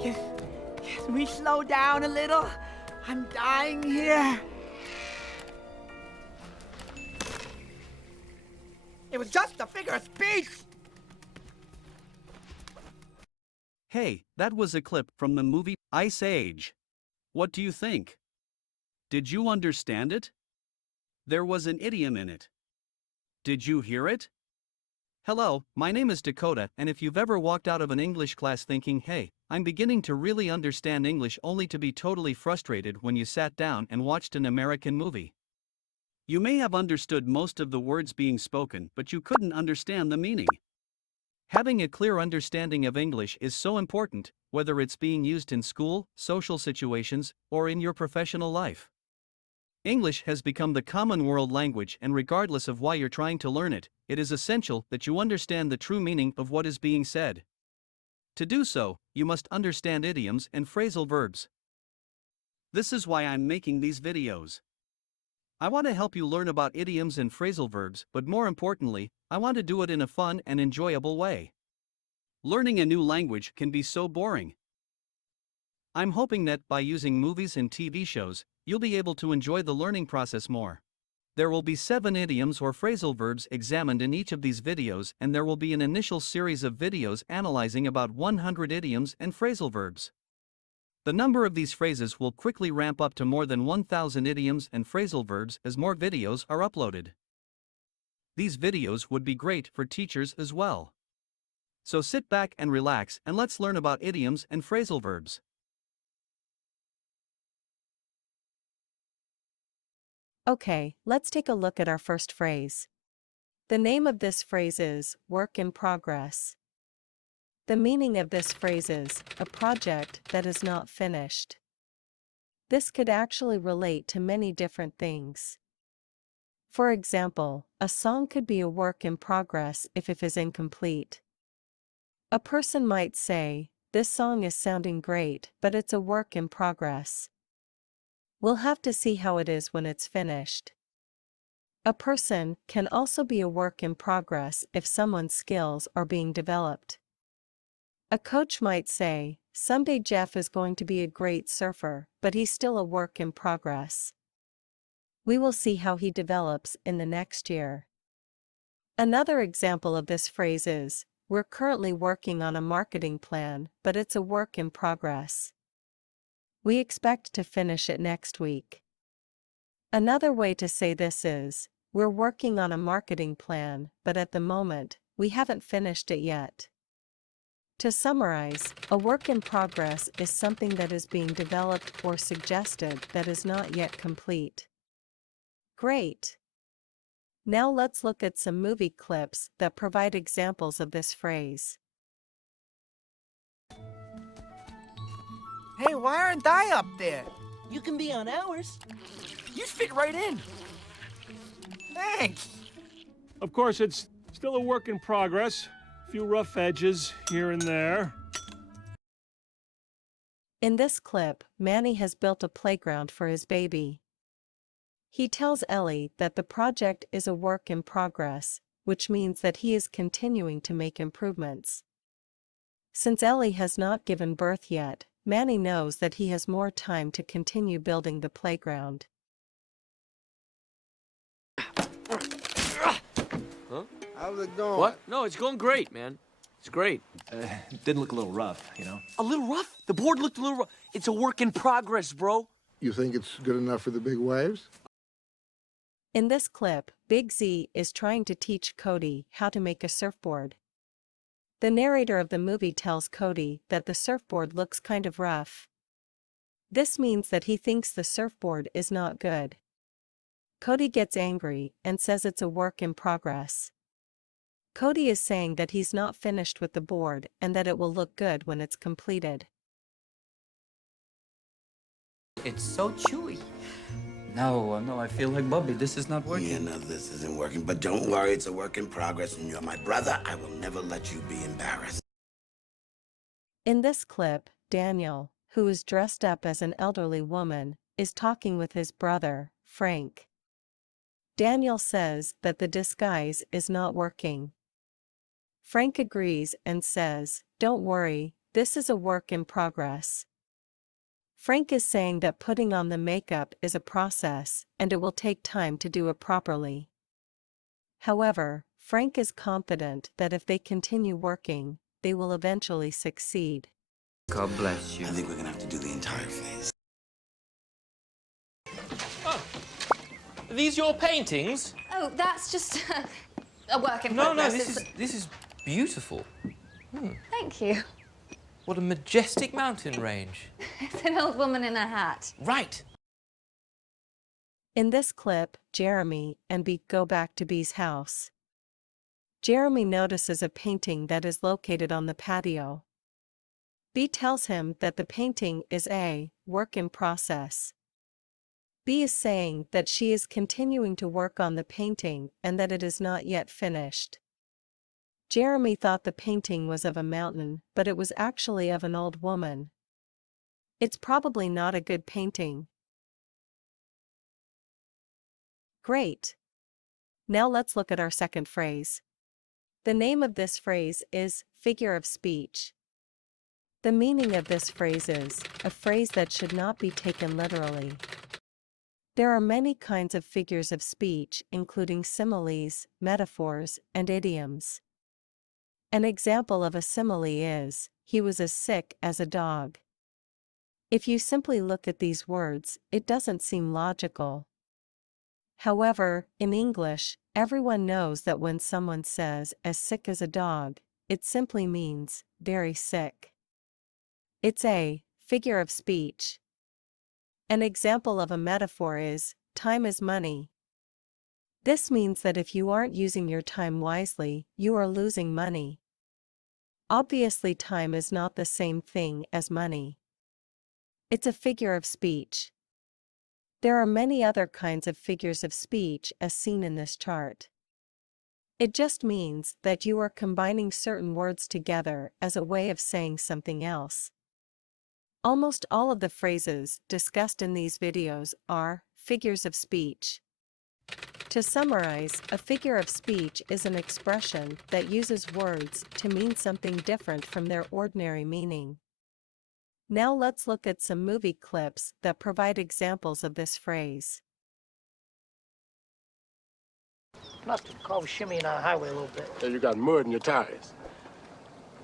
Can we slow down a little? I'm dying here. It was just a figure of speech. Hey, that was a clip from the movie Ice Age. What do you think? Did you understand it? There was an idiom in it. Did you hear it? Hello, my name is Dakota, and if you've ever walked out of an English class thinking, hey, I'm beginning to really understand English, only to be totally frustrated when you sat down and watched an American movie. You may have understood most of the words being spoken, but you couldn't understand the meaning. Having a clear understanding of English is so important, whether it's being used in school, social situations, or in your professional life. English has become the common world language, and regardless of why you're trying to learn it, it is essential that you understand the true meaning of what is being said. To do so, you must understand idioms and phrasal verbs. This is why I'm making these videos. I want to help you learn about idioms and phrasal verbs, but more importantly, I want to do it in a fun and enjoyable way. Learning a new language can be so boring. I'm hoping that by using movies and TV shows, you'll be able to enjoy the learning process more. There will be 7 idioms or phrasal verbs examined in each of these videos, and there will be an initial series of videos analyzing about 100 idioms and phrasal verbs. The number of these phrases will quickly ramp up to more than 1,000 idioms and phrasal verbs as more videos are uploaded. These videos would be great for teachers as well. So sit back and relax, and let's learn about idioms and phrasal verbs. Okay, let's take a look at our first phrase. The name of this phrase is work in progress. The meaning of this phrase is a project that is not finished. This could actually relate to many different things. For example, a song could be a work in progress if it is incomplete. A person might say, "This song is sounding great, but it's a work in progress. We'll have to see how it is when it's finished." A person can also be a work in progress if someone's skills are being developed. A coach might say, "Someday Jeff is going to be a great surfer, but he's still a work in progress. We will see how he develops in the next year." Another example of this phrase is, "We're currently working on a marketing plan, but it's a work in progress. We expect to finish it next week." Another way to say this is, "We're working on a marketing plan, but at the moment, we haven't finished it yet." To summarize, a work in progress is something that is being developed or suggested that is not yet complete. Great! Now let's look at some movie clips that provide examples of this phrase. Hey, why aren't I up there? You can be on ours. You fit right in. Thanks. Of course, it's still a work in progress. A few rough edges here and there. In this clip, Manny has built a playground for his baby. He tells Ellie that the project is a work in progress, which means that he is continuing to make improvements. Since Ellie has not given birth yet, Manny knows that he has more time to continue building the playground. Huh? How's it going? What? No, it's going great, man. It's great. It did look a little rough, you know? A little rough? The board looked a little rough. It's a work in progress, bro. You think it's good enough for the big waves? In this clip, Big Z is trying to teach Cody how to make a surfboard. The narrator of the movie tells Cody that the surfboard looks kind of rough. This means that he thinks the surfboard is not good. Cody gets angry and says it's a work in progress. Cody is saying that he's not finished with the board and that it will look good when it's completed. It's so chewy. No, I feel like Bubby. This is not working. Yeah, no, this isn't working. But don't worry, it's a work in progress, and you're my brother. I will never let you be embarrassed. In this clip, Daniel, who is dressed up as an elderly woman, is talking with his brother, Frank. Daniel says that the disguise is not working. Frank agrees and says, "Don't worry, This is a work in progress. Frank is saying that putting on the makeup is a process, and it will take time to do it properly. However, Frank is confident that if they continue working, they will eventually succeed. God bless you. I think we're gonna have to do the entire phase. Are these your paintings? Oh, that's just a work in No, progress. this is beautiful. Thank you. What a majestic mountain range. It's an old woman in a hat. Right. In this clip, Jeremy and B go back to B's house. Jeremy notices a painting that is located on the patio. B tells him that the painting is a work in process. B is saying that she is continuing to work on the painting and that it is not yet finished. Jeremy thought the painting was of a mountain, but it was actually of an old woman. It's probably not a good painting. Great. Now let's look at our second phrase. The name of this phrase is figure of speech. The meaning of this phrase is a phrase that should not be taken literally. There are many kinds of figures of speech, including similes, metaphors, and idioms. An example of a simile is, he was as sick as a dog. If you simply look at these words, it doesn't seem logical. However, in English, everyone knows that when someone says as sick as a dog, it simply means very sick. It's a figure of speech. An example of a metaphor is, time is money. This means that if you aren't using your time wisely, you are losing money. Obviously, time is not the same thing as money. It's a figure of speech. There are many other kinds of figures of speech as seen in this chart. It just means that you are combining certain words together as a way of saying something else. Almost all of the phrases discussed in these videos are figures of speech. To summarize, a figure of speech is an expression that uses words to mean something different from their ordinary meaning. Now let's look at some movie clips that provide examples of this phrase. Plus, the car was shimmying on the highway a little bit. Yeah, you got mud in your tires.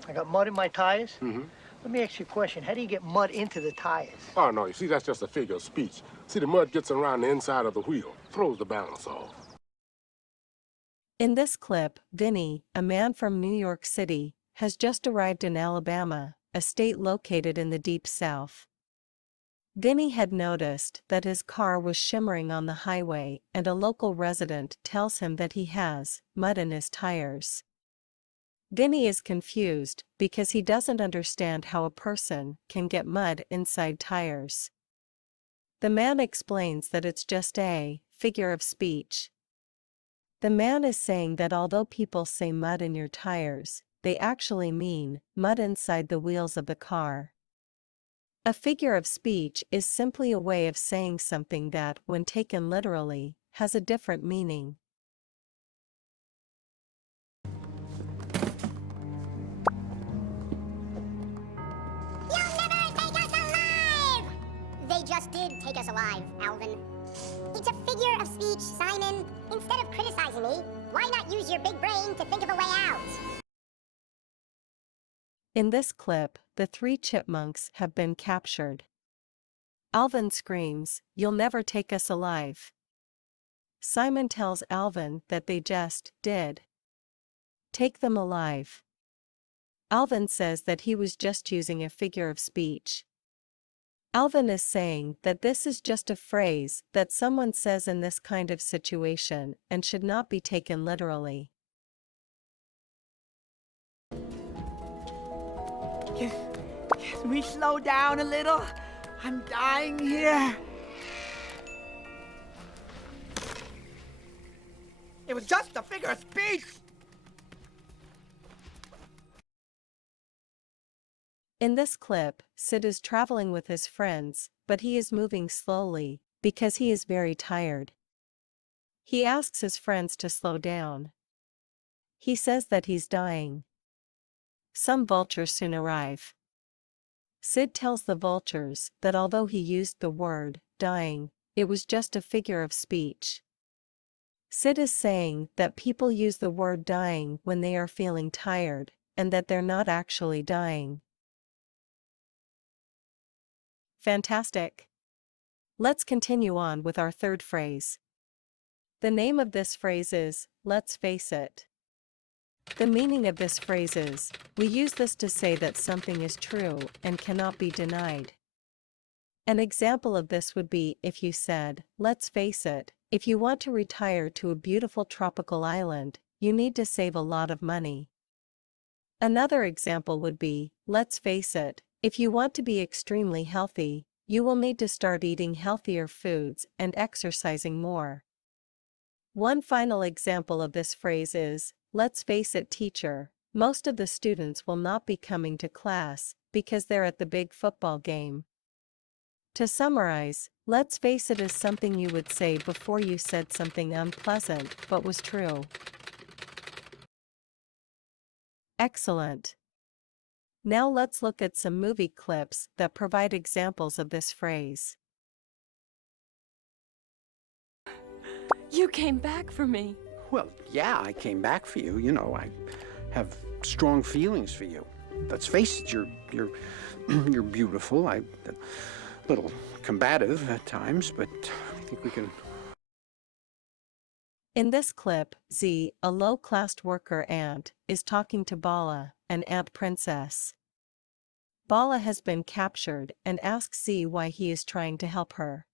I got mud in my tires? Mm-hmm. Let me ask you a question. How do you get mud into the tires? Oh, no, you see, that's just a figure of speech. See, the mud gets around the inside of the wheel, throws the balance off. In this clip, Vinny, a man from New York City, has just arrived in Alabama, a state located in the Deep South. Vinny had noticed that his car was shimmering on the highway, and a local resident tells him that he has mud in his tires. Vinny is confused because he doesn't understand how a person can get mud inside tires. The man explains that it's just a figure of speech. The man is saying that although people say mud in your tires, they actually mean mud inside the wheels of the car. A figure of speech is simply a way of saying something that, when taken literally, has a different meaning. They just did take us alive, Alvin. It's a figure of speech, Simon. Instead of criticizing me, why not use your big brain to think of a way out? In this clip, the three chipmunks have been captured. Alvin screams, "You'll never take us alive." Simon tells Alvin that they just did take them alive. Alvin says that he was just using a figure of speech. Alvin is saying that this is just a phrase that someone says in this kind of situation and should not be taken literally. Can we slow down a little? I'm dying here. It was just a figure of speech. In this clip, Sid is traveling with his friends, but he is moving slowly because he is very tired. He asks his friends to slow down. He says that he's dying. Some vultures soon arrive. Sid tells the vultures that although he used the word dying, it was just a figure of speech. Sid is saying that people use the word dying when they are feeling tired, and that they're not actually dying. Fantastic! Let's continue on with our third phrase. The name of this phrase is, let's face it. The meaning of this phrase is, we use this to say that something is true and cannot be denied. An example of this would be if you said, let's face it, if you want to retire to a beautiful tropical island, you need to save a lot of money. Another example would be, let's face it, if you want to be extremely healthy, you will need to start eating healthier foods and exercising more. One final example of this phrase is, let's face it, teacher, most of the students will not be coming to class because they're at the big football game. To summarize, let's face it is something you would say before you said something unpleasant but was true. Excellent. Now let's look at some movie clips that provide examples of this phrase. You came back for me. Well, yeah, I came back for you. You know, I have strong feelings for you. Let's face it, you're beautiful. A little combative at times, but I think we can. In this clip, Z, a low-class worker ant, is talking to Bala, an ant princess. Bala has been captured and asks Z why he is trying to help her.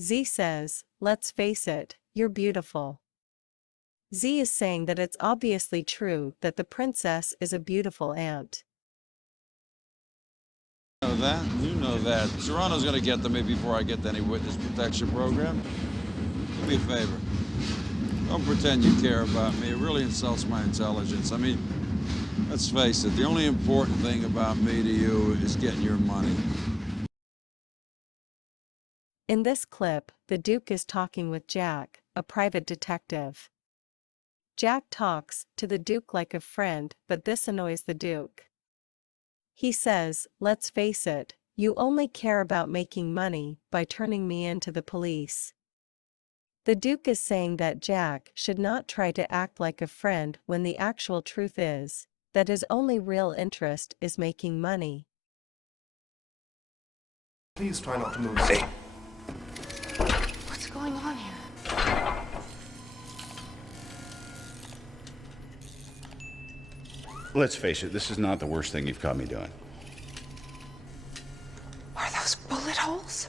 Z says, let's face it, you're beautiful. Z is saying that it's obviously true that the princess is a beautiful ant. You know that. Serrano's going to get to me before I get to any witness protection program. Do me a favor. Don't pretend you care about me. It really insults my intelligence. I mean, let's face it, the only important thing about me to you is getting your money. In this clip, the Duke is talking with Jack, a private detective. Jack talks to the Duke like a friend, but this annoys the Duke. He says, let's face it, you only care about making money by turning me in to the police. The Duke is saying that Jack should not try to act like a friend when the actual truth is that his only real interest is making money. Please try not to move. What's going on here? Let's face it, this is not the worst thing you've caught me doing. Are those bullet holes?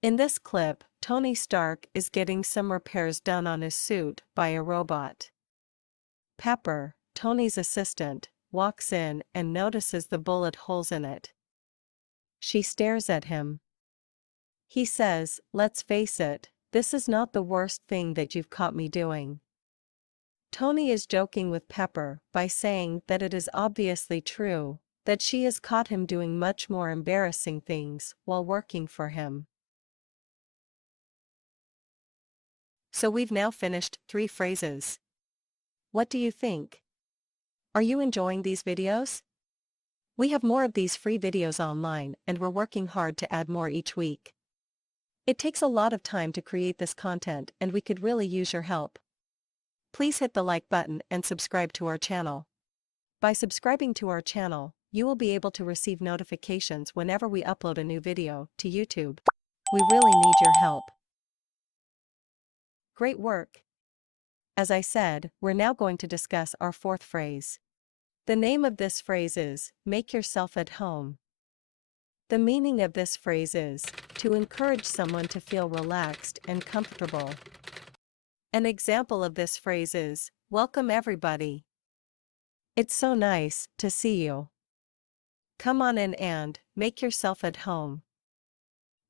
In this clip, Tony Stark is getting some repairs done on his suit by a robot. Pepper, Tony's assistant, walks in and notices the bullet holes in it. She stares at him. He says, let's face it, this is not the worst thing that you've caught me doing. Tony is joking with Pepper by saying that it is obviously true that she has caught him doing much more embarrassing things while working for him. So we've now finished 3 phrases. What do you think? Are you enjoying these videos? We have more of these free videos online and we're working hard to add more each week. It takes a lot of time to create this content and we could really use your help. Please hit the like button and subscribe to our channel. By subscribing to our channel, you will be able to receive notifications whenever we upload a new video to YouTube. We really need your help. Great work! As I said, we're now going to discuss our 4th phrase. The name of this phrase is, make yourself at home. The meaning of this phrase is, to encourage someone to feel relaxed and comfortable. An example of this phrase is, welcome everybody. It's so nice to see you. Come on in and make yourself at home.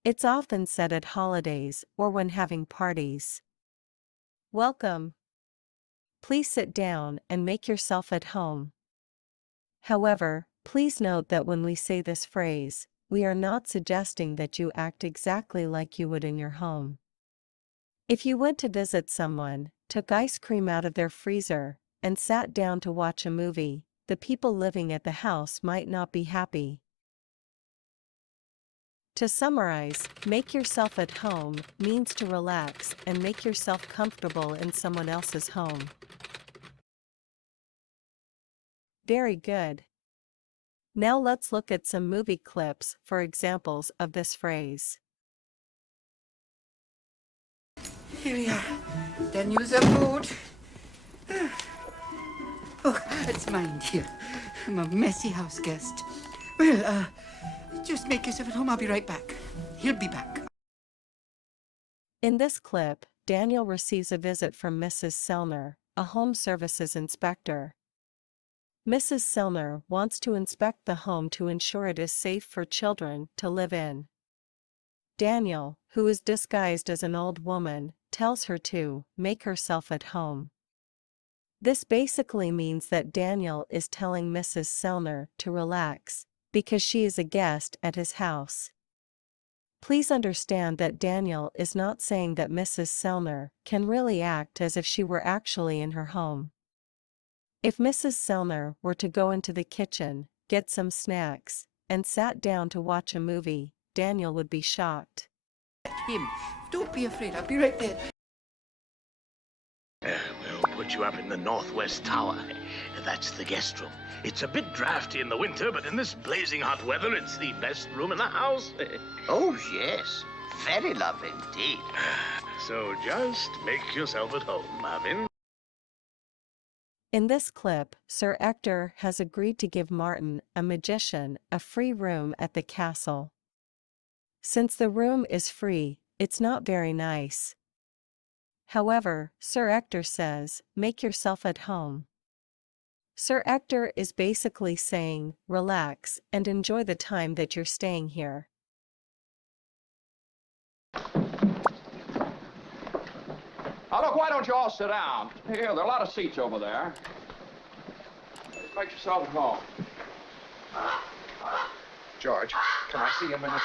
It's often said at holidays or when having parties. Welcome. Please sit down and make yourself at home. However, please note that when we say this phrase, we are not suggesting that you act exactly like you would in your home. If you went to visit someone, took ice cream out of their freezer, and sat down to watch a movie, the people living at the house might not be happy. To summarize, make yourself at home means to relax and make yourself comfortable in someone else's home. Very good. Now let's look at some movie clips for examples of this phrase. Here we are. Daniel's aboard. Oh, it's mine, dear. I'm a messy house guest. Well, just make yourself at home. I'll be right back. He'll be back. In this clip, Daniel receives a visit from Mrs. Sellner, a home services inspector. Mrs. Sellner wants to inspect the home to ensure it is safe for children to live in. Daniel, who is disguised as an old woman, tells her to make herself at home. This basically means that Daniel is telling Mrs. Sellner to relax, because she is a guest at his house. Please understand that Daniel is not saying that Mrs. Sellner can really act as if she were actually in her home. If Mrs. Sellner were to go into the kitchen, get some snacks, and sat down to watch a movie, Daniel would be shocked. Him. Don't be afraid. I'll be right there. We'll put you up in the northwest tower. That's the guest room. It's a bit drafty in the winter, but in this blazing hot weather, it's the best room in the house. Oh, yes. Very lovely indeed. So just make yourself at home, Marvin. In this clip, Sir Ector has agreed to give Martin, a magician, a free room at the castle. Since the room is free, it's not very nice. However, Sir Ector says, make yourself at home. Sir Ector is basically saying, relax and enjoy the time that you're staying here. Now, look, why don't you all sit down? Here, there are a lot of seats over there. Just make yourself at home. George, can I see a minute?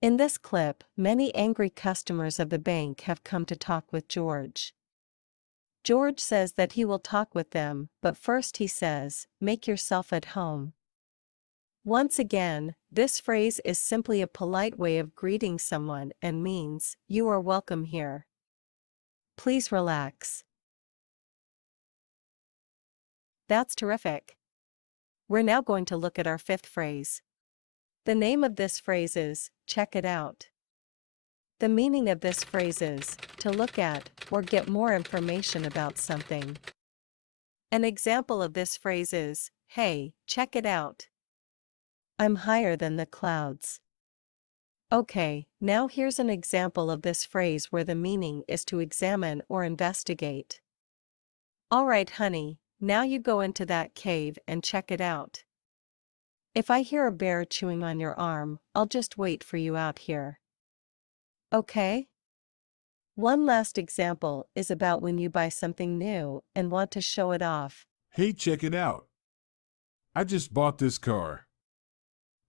In this clip, many angry customers of the bank have come to talk with George. George says that he will talk with them, but first he says, make yourself at home. Once again, this phrase is simply a polite way of greeting someone and means, you are welcome here. Please relax. That's terrific. We're now going to look at our fifth phrase. The name of this phrase is, check it out. The meaning of this phrase is, to look at, or get more information about something. An example of this phrase is, hey, check it out. I'm higher than the clouds. Okay, now here's an example of this phrase where the meaning is to examine or investigate. Alright, honey, now you go into that cave and check it out. If I hear a bear chewing on your arm, I'll just wait for you out here. Okay? One last example is about when you buy something new and want to show it off. Hey, check it out. I just bought this car.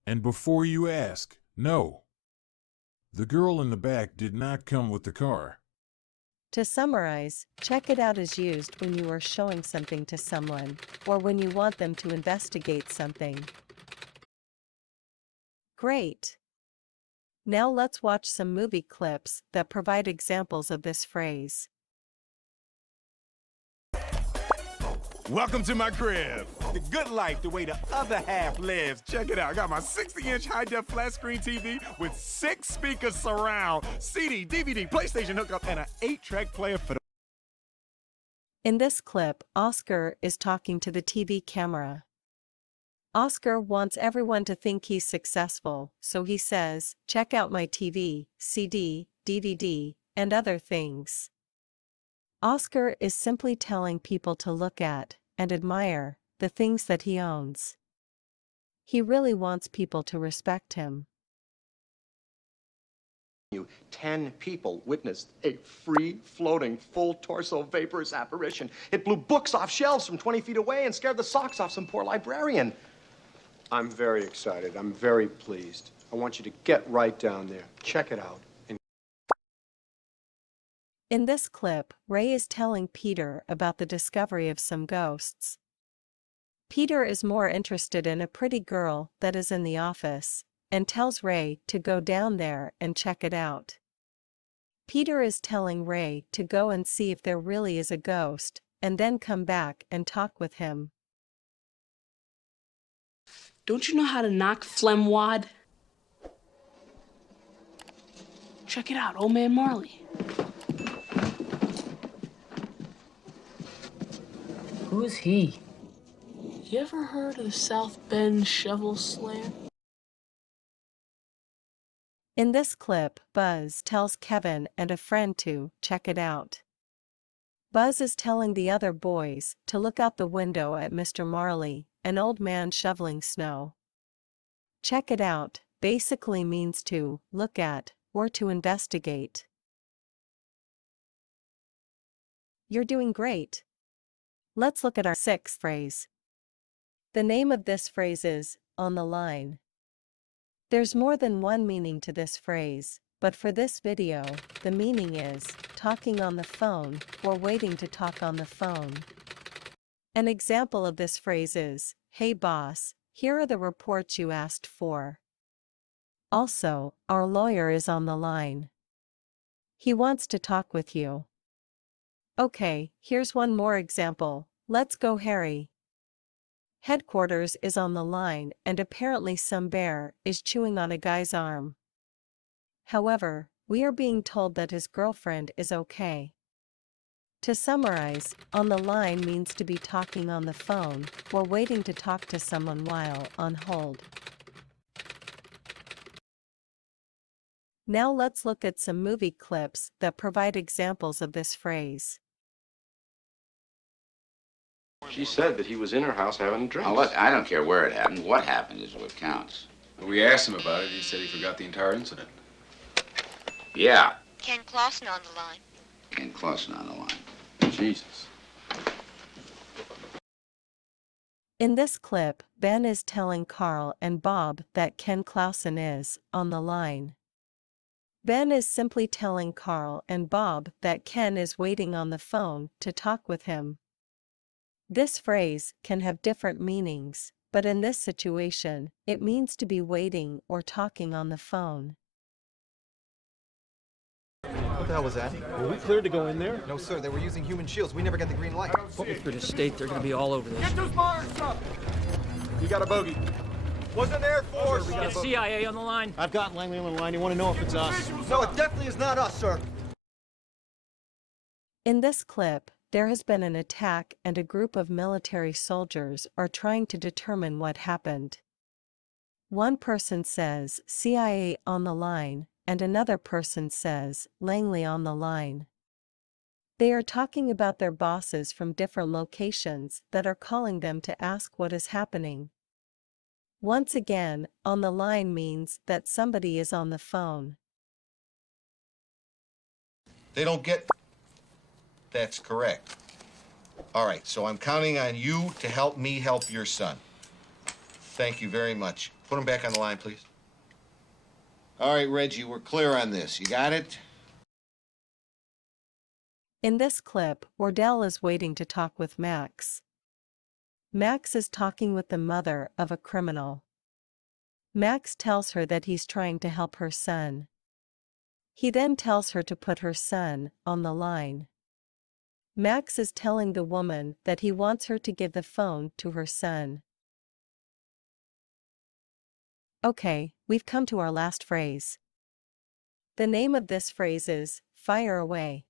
And before you ask, no. The girl in the back did not come with the car. To summarize, check it out is used when you are showing something to someone, or when you want them to investigate something. Great! Now let's watch some movie clips that provide examples of this phrase. Welcome to my crib. The good life, the way the other half lives. Check it out. I got my 60-inch high-def flat-screen TV with 6 speakers surround, CD, DVD, PlayStation hookup, and an 8-track player for the... In this clip, Oscar is talking to the TV camera. Oscar wants everyone to think he's successful, so he says, check out my TV, CD, DVD, and other things. Oscar is simply telling people to look at and admire the things that he owns. He really wants people to respect him. 10 people witnessed a free-floating, full-torso vaporous apparition. It blew books off shelves from 20 feet away and scared the socks off some poor librarian. I'm very excited. I'm very pleased. I want you to get right down there. Check it out. In this clip, Ray is telling Peter about the discovery of some ghosts. Peter is more interested in a pretty girl that is in the office, and tells Ray to go down there and check it out. Peter is telling Ray to go and see if there really is a ghost, and then come back and talk with him. Don't you know how to knock phlegm wad? Check it out, old man Marley. Who is he? You ever heard of the South Bend shovel slam? In this clip, Buzz tells Kevin and a friend to check it out. Buzz is telling the other boys to look out the window at Mr. Marley, an old man shoveling snow. Check it out basically means to look at or to investigate. You're doing great. Let's look at our sixth phrase. The name of this phrase is on the line. There's more than one meaning to this phrase, but for this video, the meaning is talking on the phone or waiting to talk on the phone. An example of this phrase is, "Hey boss, here are the reports you asked for." Also, our lawyer is on the line. He wants to talk with you. Okay, here's one more example. Let's go, Harry. Headquarters is on the line and apparently some bear is chewing on a guy's arm. However, we are being told that his girlfriend is okay. To summarize, on the line means to be talking on the phone or waiting to talk to someone while on hold. Now let's look at some movie clips that provide examples of this phrase. She said that he was in her house having a drink. Oh, look, I don't care where it happened. What happened is what counts. We asked him about it. He said he forgot the entire incident. Yeah. Ken Clausen on the line. Ken Clausen on the line. Jesus. In this clip, Ben is telling Carl and Bob that Ken Clausen is on the line. Ben is simply telling Carl and Bob that Ken is waiting on the phone to talk with him. This phrase can have different meanings, but in this situation, it means to be waiting or talking on the phone. What the hell was that? Were we cleared to go in there? No, sir. They were using human shields. We never got the green light. If they're to state, they're going to be all over this. Get those monitors up! You got a bogey. Wasn't Air Force. It's CIA on the line. I've got Langley on the line. You want to know if it's us? No, it definitely is not us, sir. In this clip, there has been an attack and a group of military soldiers are trying to determine what happened. One person says CIA on the line, and another person says Langley on the line. They are talking about their bosses from different locations that are calling them to ask what is happening. Once again, on the line means that somebody is on the phone. They don't get... That's correct. All right, so I'm counting on you to help me help your son. Thank you very much. Put him back on the line, please. All right, Reggie, we're clear on this. You got it? In this clip, Wardell is waiting to talk with Max. Max is talking with the mother of a criminal. Max tells her that he's trying to help her son. He then tells her to put her son on the line. Max is telling the woman that he wants her to give the phone to her son. Okay, we've come to our last phrase. The name of this phrase is fire away.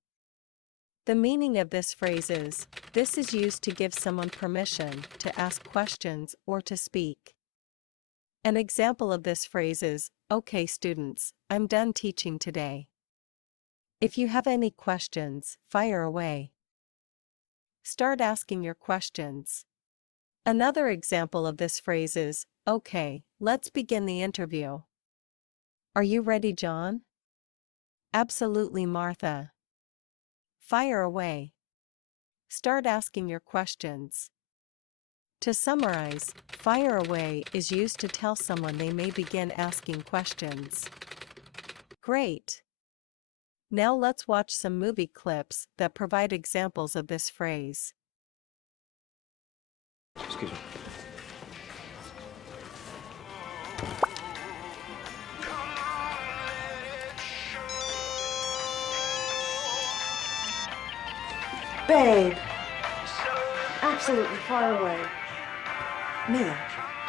The meaning of this phrase is, this is used to give someone permission to ask questions or to speak. An example of this phrase is, okay students, I'm done teaching today. If you have any questions, fire away. Start asking your questions. Another example of this phrase is, okay, let's begin the interview. Are you ready, John? Absolutely, Martha. Fire away. Start asking your questions. To summarize, fire away is used to tell someone they may begin asking questions. Great! Now let's watch some movie clips that provide examples of this phrase. Excuse me. Babe. Absolutely far away. Mia,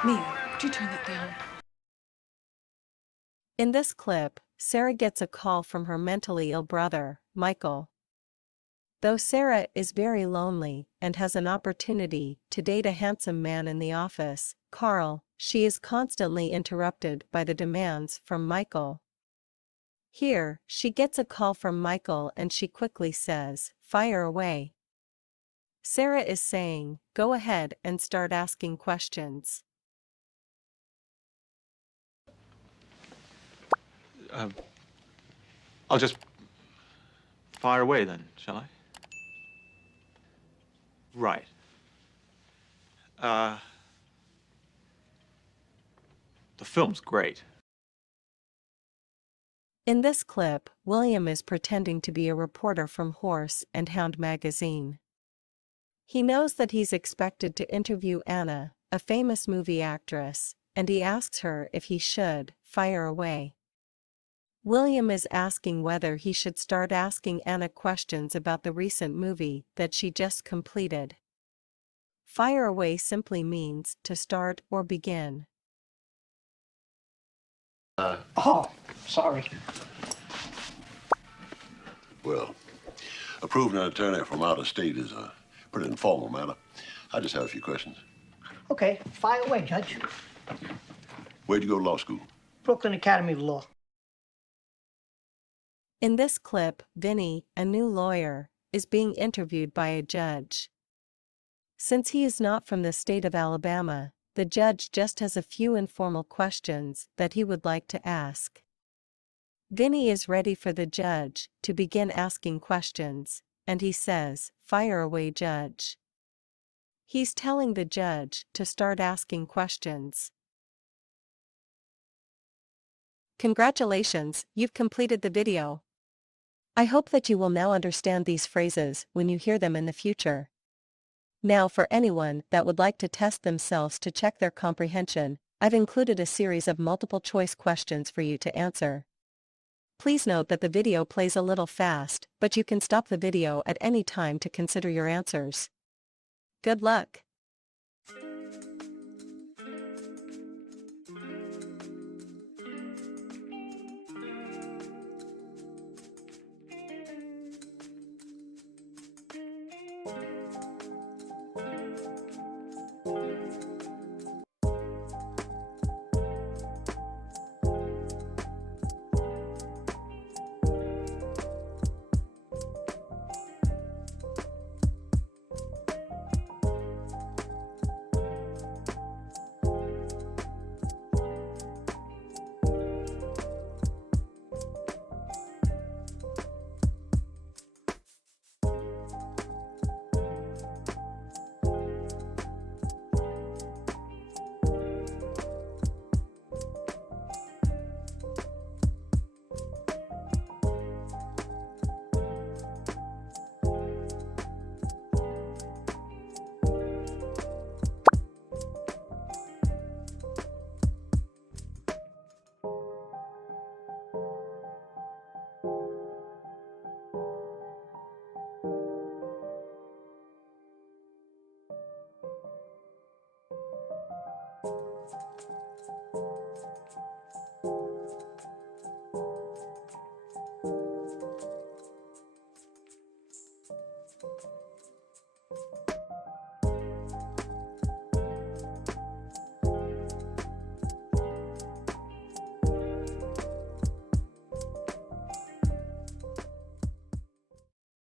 would you turn that down? In this clip, Sarah gets a call from her mentally ill brother, Michael. Though Sarah is very lonely and has an opportunity to date a handsome man in the office, Carl, she is constantly interrupted by the demands from Michael. Here, she gets a call from Michael and she quickly says, "Fire away." Sarah is saying, "Go ahead and start asking questions." I'll just fire away then, shall I? Right. The film's great. In this clip, William is pretending to be a reporter from Horse and Hound magazine. He knows that he's expected to interview Anna, a famous movie actress, and he asks her if he should fire away. William is asking whether he should start asking Anna questions about the recent movie that she just completed. Fire away simply means to start or begin. Oh, sorry. Well, approving an attorney from out of state is a pretty informal matter. I just have a few questions. Okay, fire away, Judge. Where'd you go to law school? Brooklyn Academy of Law. In this clip, Vinny, a new lawyer, is being interviewed by a judge. Since he is not from the state of Alabama, the judge just has a few informal questions that he would like to ask. Vinny is ready for the judge to begin asking questions, and he says, "Fire away, Judge." He's telling the judge to start asking questions. Congratulations, you've completed the video. I hope that you will now understand these phrases when you hear them in the future. Now, for anyone that would like to test themselves to check their comprehension, I've included a series of multiple choice questions for you to answer. Please note that the video plays a little fast, but you can stop the video at any time to consider your answers. Good luck!